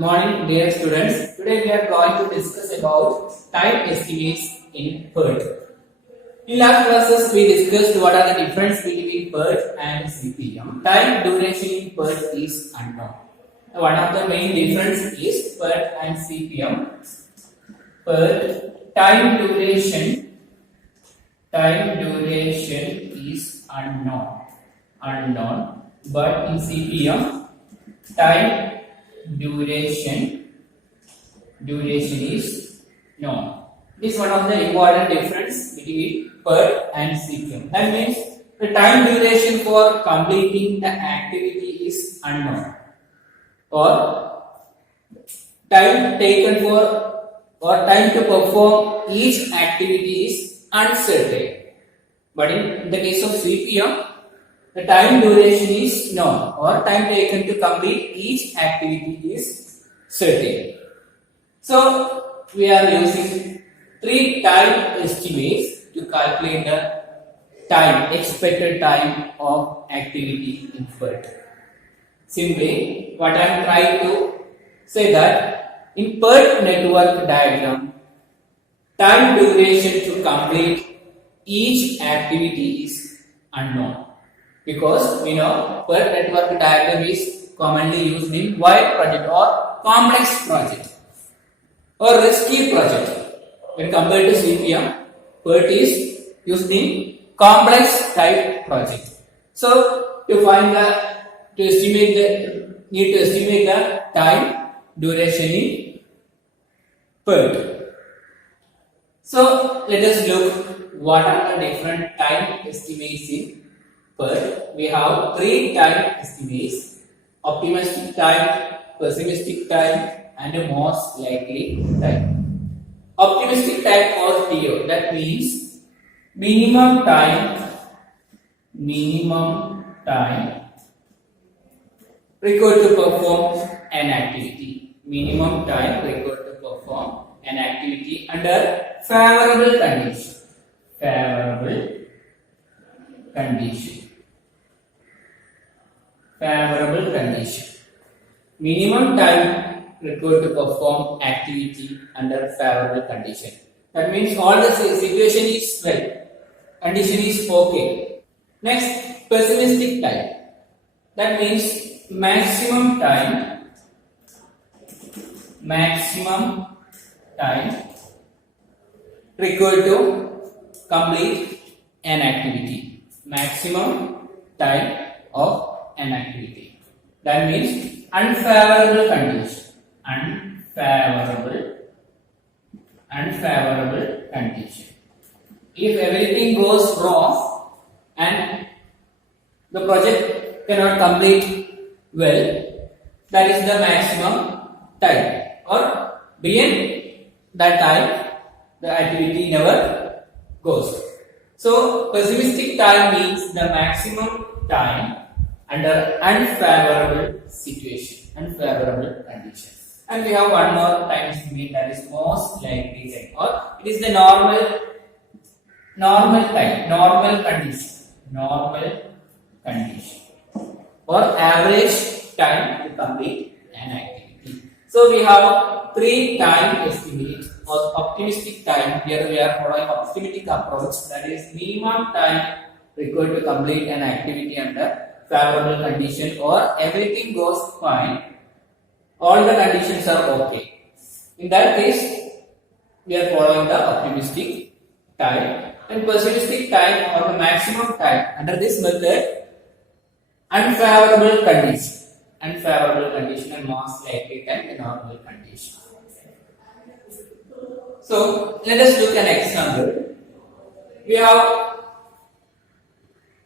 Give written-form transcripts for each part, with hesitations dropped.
Morning, dear students. Today we are going to discuss about time estimates in PERT. In last classes, we discussed what are the difference between PERT and CPM. Time duration in PERT is unknown. One of the main difference is PERT and CPM. PERT time duration is unknown, but in CPM time duration is known. This is one of the important difference between PERT and CPM. That means the time duration for completing the activity is unknown, or time taken for or time to perform each activity is uncertain. But in the case of CPM, the time duration is known, or time taken to complete each activity is certain. So we are using three time estimates to calculate the expected time of activity in PERT. Simply, what I am trying to say that in PERT network diagram, time duration to complete each activity is unknown. Because we know PERT network diagram is commonly used in wide project or complex project or risky project. When compared to CPM, PERT is used in complex type project. So to estimate the time duration in PERT. So let us look what are the different time estimates in PERT. We have three time estimates: optimistic time, pessimistic time, and a most likely time. Optimistic time or PO, that means minimum time required to perform an activity. Minimum time required to perform an activity under favorable condition. Favorable condition. Minimum time required to perform activity under favorable condition. That means all the situation is well, condition is okay. Next, pessimistic time. That means maximum time required to complete an activity. Maximum time of an activity. That means unfavorable condition. Unfavorable condition. If everything goes wrong and the project cannot complete well, that is the maximum time. Or beyond that time, the activity never goes. So pessimistic time means the maximum time under unfavorable situation, unfavorable condition. And we have one more time estimate, that is most likely time, or it is the normal time, normal condition, or average time to complete an activity. So we have three time estimates. Or optimistic time, here we are following optimistic approach, that is minimum time required to complete an activity under favorable condition, or everything goes fine, all the conditions are okay. In that case, we are following the optimistic time. And pessimistic time, or the maximum time under this method, unfavorable condition and most likely time, the normal condition. So let us look at an example. We have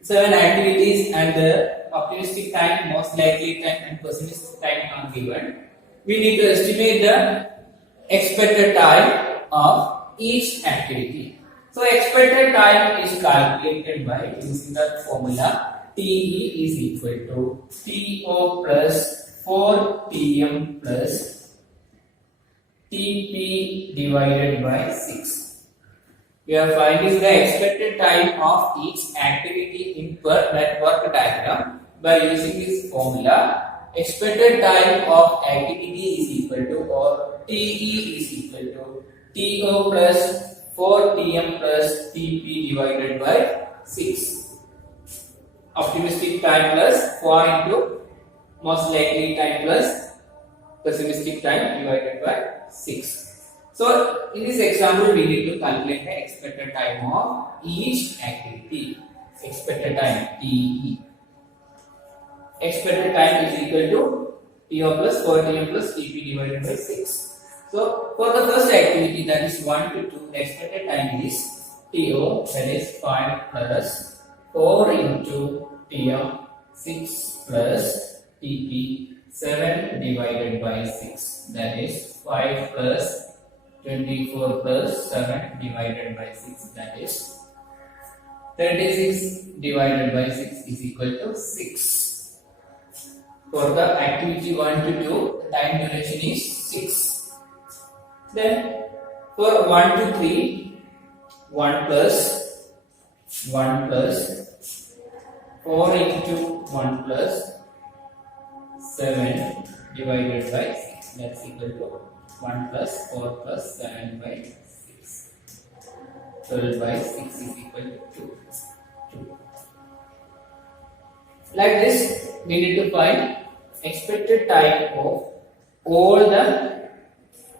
7 activities, and the optimistic time, most likely time, and pessimistic time are given. We need to estimate the expected time of each activity. So expected time is calculated by using the formula TE is equal to TO plus 4TM plus TP divided by 6. We are finding the expected time of each activity in PERT network diagram by using this formula expected time of activity is equal to, or TE is equal to TO plus 4TM plus TP divided by 6. Optimistic time plus 4 into most likely time plus pessimistic time divided by 6. So in this example we need to calculate the expected time of each activity. Expected time TE. Expected time is equal to TO plus 4TM plus TP divided by 6. So for the first activity, that is 1 to 2, the expected time is TO, that is 5 plus 4 into TM, 6 plus TP, 7 divided by 6, that is 5 plus 24 plus 7 divided by 6, that is 36 divided by 6 is equal to 6. For the activity 1 to 2, the time duration is 6. Then for 1 to 3, 1 plus 4 into 1 plus 7 divided by 6, that's equal to 1 plus 4 plus 7 by 6. 12 by 6 is equal to 2. Like this, we need to find expected time of all the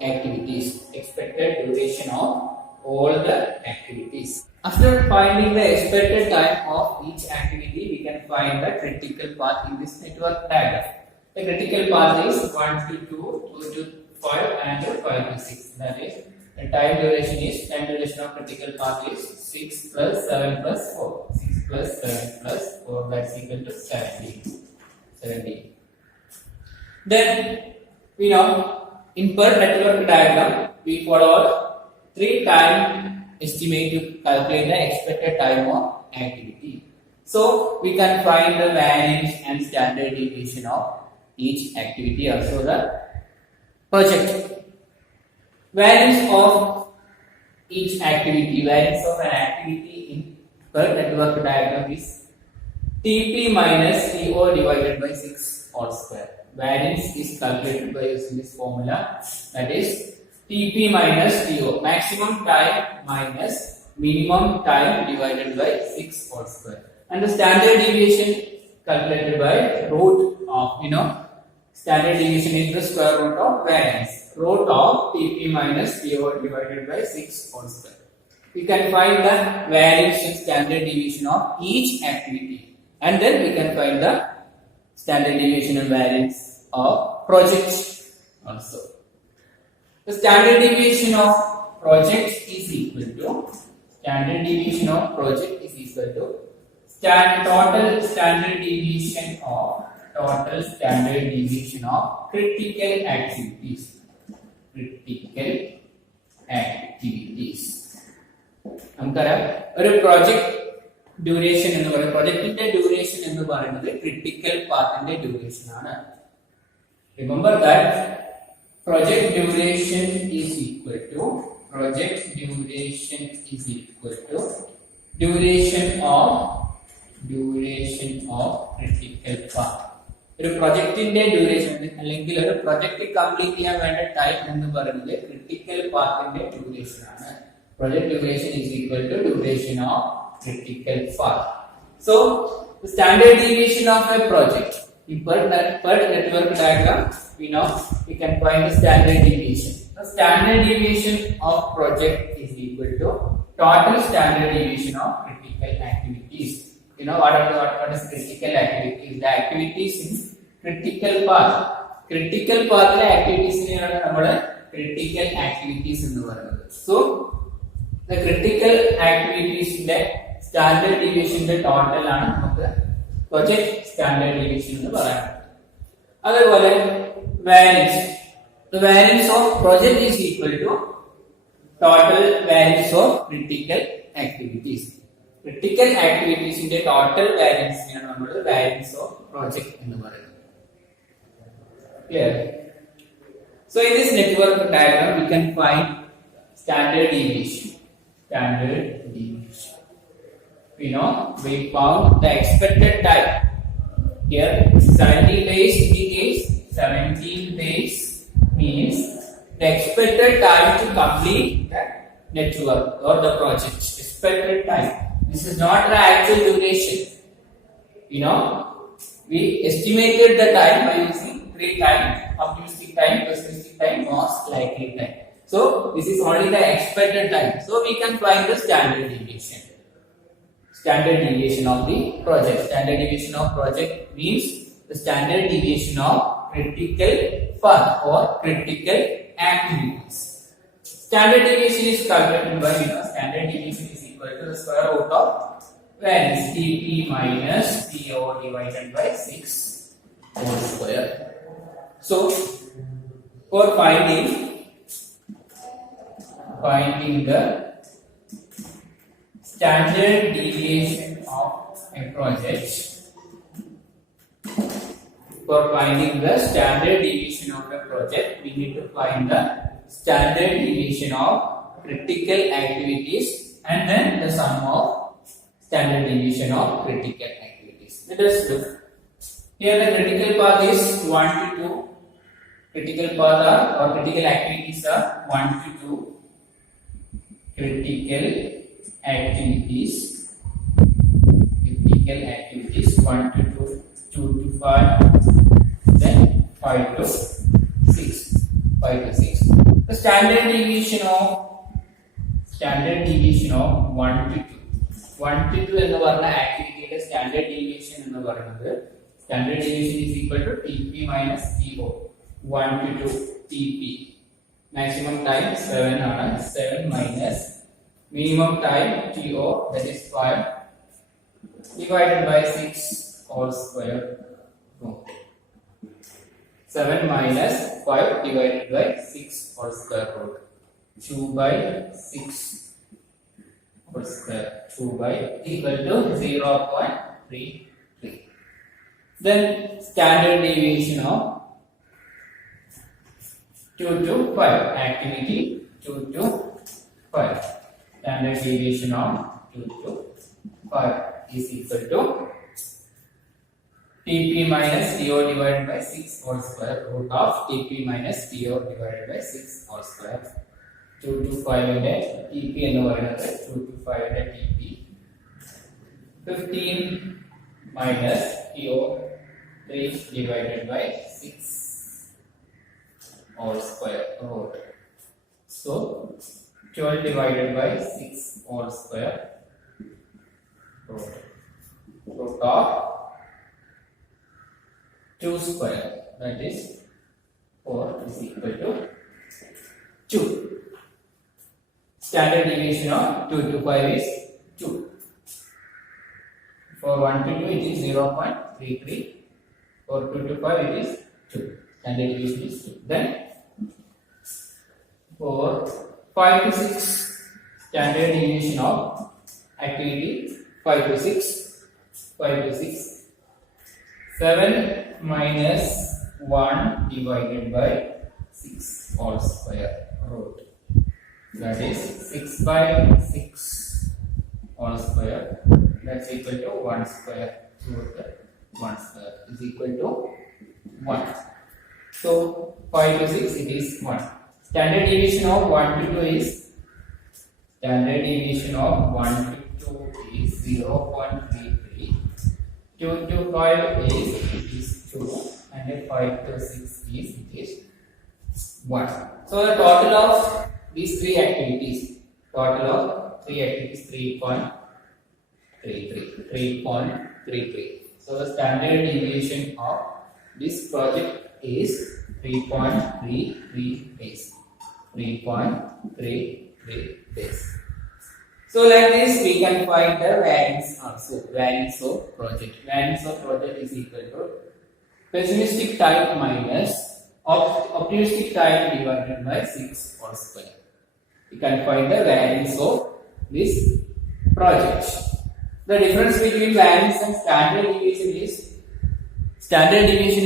activities, expected duration of all the activities. After finding the expected time of each activity, we can find the critical path in this network diagram. The critical path is 1 to 2, 2 to 5 and 5 to 6. That is, the time duration of critical path is 6 plus 7 plus 4. 6 plus 7 plus 4, that's equal to 17. Then we know in per network diagram we followed 3 time estimate to calculate the expected time of activity. So we can find the variance and standard deviation of each activity, also the project. Variance of each activity, variance of an activity in per network diagram is TP minus TO divided by 6 all square. Variance is calculated by using this formula, that is TP minus TO, maximum time minus minimum time divided by 6 all square. And the standard deviation calculated by root of, standard deviation is the square root of variance, root of TP minus TO divided by 6 all square. We can find the variance and standard deviation of each activity, and then we can find the standard deviation and variance of project also. The standard deviation of project is equal to total standard deviation of critical activities. നമുക്കറിയാം ഒരു project duration എന്ന് പറയുന്നത്, പ്രോജക്റ്റിന്റെ duration എന്ന് പറയുന്നത് critical പാത്തിന്റെ duration ആണ്. Remember that project duration is equal to duration of critical path. ഒരു പ്രൊജക്റ്റിന്റെ ഡ്യൂറേഷൻ അല്ലെങ്കിൽ ഒരു പ്രൊജക്റ്റ് കംപ്ലീറ്റ് ചെയ്യാൻ വേണ്ട ടൈം എന്ന് പറയുന്നത് ക്രിട്ടിക്കൽ പാത്തിന്റെ ഡ്യൂറേഷൻ ആണ്. Project duration is equal to duration of critical path. So the standard deviation of a project in per network diagram, we can find the standard deviation. The standard deviation of project is equal to total standard deviation of critical activities. What is critical activities? The activities in critical path. Critical path activities critical activities എന്ന് പറയുന്നത്. So the critical activities standard deviation total ആണ് നമുക്ക് project standard deviation എന്ന് പറയുന്നത്. അതേപോലെ variance, the variance of project is equal to total variance of critical activities. Critical activities in the total variance ആണ് നമ്മൾ variance of project എന്ന് പറയുന്നത്. Clear? So in this network diagram we can find standard deviation. We found the expected time. Here 70 days indicates 17 days means the expected time to complete the network or the project. Expected time. This is not the actual duration. We estimated the time by using 3 times: optimistic time, pessimistic time, most likely time. So this is only the expected time. So we can find the standard deviation. Standard deviation of the project. Standard deviation of project means the standard deviation of critical path or critical activities. Standard deviation is calculated by standard deviation is equal to the square root of variance Tp minus To divided by 6 whole square. So for finding the standard deviation of a project. For finding the standard deviation of a project, we need to find the standard deviation of critical activities and then the sum of standard deviation of critical activities. Let us look. Here the critical path is 1 to 2. Critical path or critical activities are 1 to 2. Critical activities 1 to 2, 2 to 5, then 5 to 6. The standard deviation of 1 to 2. 1 to 2 എന്ന് പറഞ്ഞ ആക്ടിവിറ്റിയുടെ standard deviation എന്ന് പറയുന്നത് standard deviation is equal to TP minus TO. 1 to 2 TP. Maximum time 7 ആണ്. 7 minus minimum time TO, that is 5, divided by 6 whole square root. 7 minus 5 divided by 6 whole square root. 2 by 6 whole square. 2 by equal to 0.33. Then standard deviation of 2 to 5. Activity 2 to 5. Standard deviation of 2 to 5 is equal to Tp minus To divided by 6 whole square root of Tp minus To divided by 6 whole square. 2 to 5 ന്റെ TP എന്ന് പറയുന്നത് 2 to 5 ന്റെ TP. 15 minus To 3 divided by 6 whole square root. So 12 divided by 6 whole square root of 2 square, that is 4 is equal to 2. Standard deviation of 2 to 5 is 2. For 1 to 2 it is 0.33. For 2 to 5 it is 2. Standard deviation is 2. Then for 5 to 6, standard deviation of activity 5 to 6. 7 minus 1 divided by 6 whole square root. That is 6 by 6 whole square. That's equal to 1 square root 1 square is equal to 1. So 5 to 6 it is 1. Standard deviation of 1 to 2 is 0.33. 2 to 5 is 2 and 5 to 6 is 1. So the total of these three activities 3.33. So the standard deviation of this project is 3.33 days. 3.33 days. So like this we can find the variance also. Variance of project. Variance of project is equal to pessimistic time minus optimistic time divided by 6 whole square. We can find the variance of this project. The difference between variance and standard deviation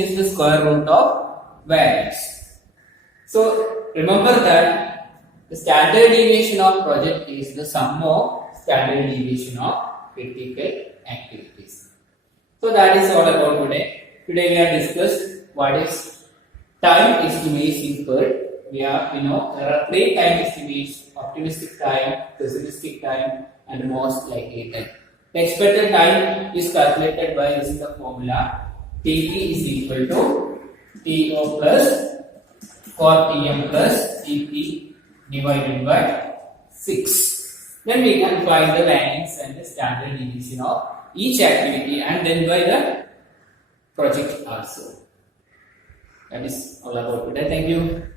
is the square root of variance. So remember that the standard deviation of project is the sum of standard deviation of critical activities. So that is all about today. Today we have discussed what is time estimates in PERT, we know there are 3 time estimates: optimistic time, pessimistic time, and most likely time. The expected time is calculated by using the formula TP is equal to TO plus for TM plus TP divided by 6. Then we can find the variance and the standard deviation of each activity and then by the project also. That is all about today. Thank you.